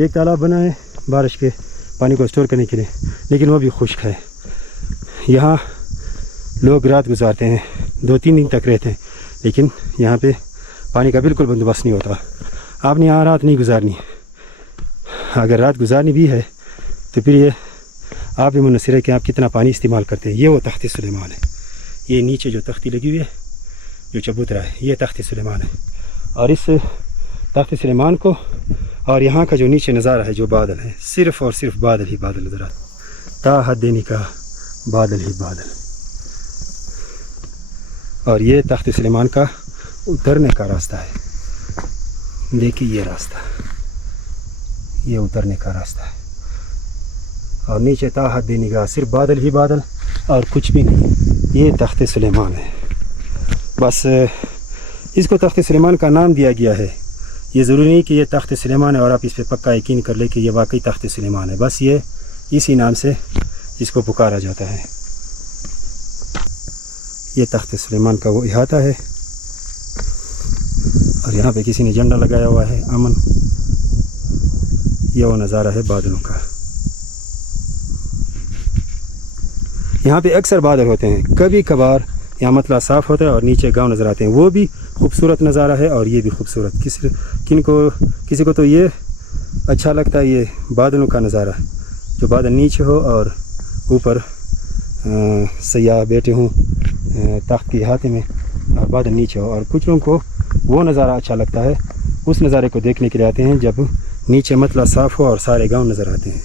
ایک تالاب بنا ہے بارش کے پانی کو اسٹور کرنے کے لیے، لیکن وہ بھی خشک ہے۔ یہاں لوگ رات گزارتے ہیں، 2-3 دن تک رہتے ہیں، لیکن یہاں پہ پانی کا بالکل بندوبست نہیں ہوتا۔ آپ نے یہاں رات نہیں گزارنی، اگر رات گزارنی بھی ہے تو پھر یہ آپ بھی منحصر ہے کہ آپ کتنا پانی استعمال کرتے ہیں۔ یہ وہ تخت سلیمان ہے، یہ نیچے جو تختی لگی ہوئی ہے جو چبوترا ہے، یہ تخت سلیمان ہے۔ اور اس تخت سلیمان کو اور یہاں کا جو نیچے نظارہ ہے، جو بادل ہے، صرف اور صرف بادل ہی بادل نظر آتے، تا حد نکاح بادل ہی بادل۔ اور یہ تخت سلیمان کا اترنے کا راستہ ہے، دیکھیے یہ راستہ، یہ اترنے کا راستہ ہے۔ اور نیچے تا حد نگاہ صرف بادل ہی بادل اور کچھ بھی نہیں۔ یہ تخت سلیمان ہے، بس اس کو تخت سلیمان کا نام دیا گیا ہے۔ یہ ضروری نہیں کہ یہ تخت سلیمان ہے اور آپ اس پہ پکا یقین کر لیں کہ یہ واقعی تخت سلیمان ہے، بس یہ اسی نام سے اس کو پکارا جاتا ہے۔ یہ تخت سلیمان کا وہ احاطہ ہے، اور یہاں پہ کسی نے جھنڈا لگایا ہوا ہے، امن۔ یہ وہ نظارہ ہے بادلوں کا۔ یہاں پہ اکثر بادل ہوتے ہیں، کبھی کبھار یہاں مطلع صاف ہوتا ہے اور نیچے گاؤں نظر آتے ہیں، وہ بھی خوبصورت نظارہ ہے اور یہ بھی خوبصورت۔ کسی کو تو یہ اچھا لگتا ہے، یہ بادلوں کا نظارہ، جو بادل نیچے ہو اور اوپر سیاح بیٹھے ہوں تخت کے احاطے میں اور بادل نیچے ہو۔ اور کچھ لوگوں کو وہ نظارہ اچھا لگتا ہے، اس نظارے کو دیکھنے کے لیے آتے ہیں جب نیچے مطلع صاف ہو اور سارے گاؤں نظر آتے ہیں۔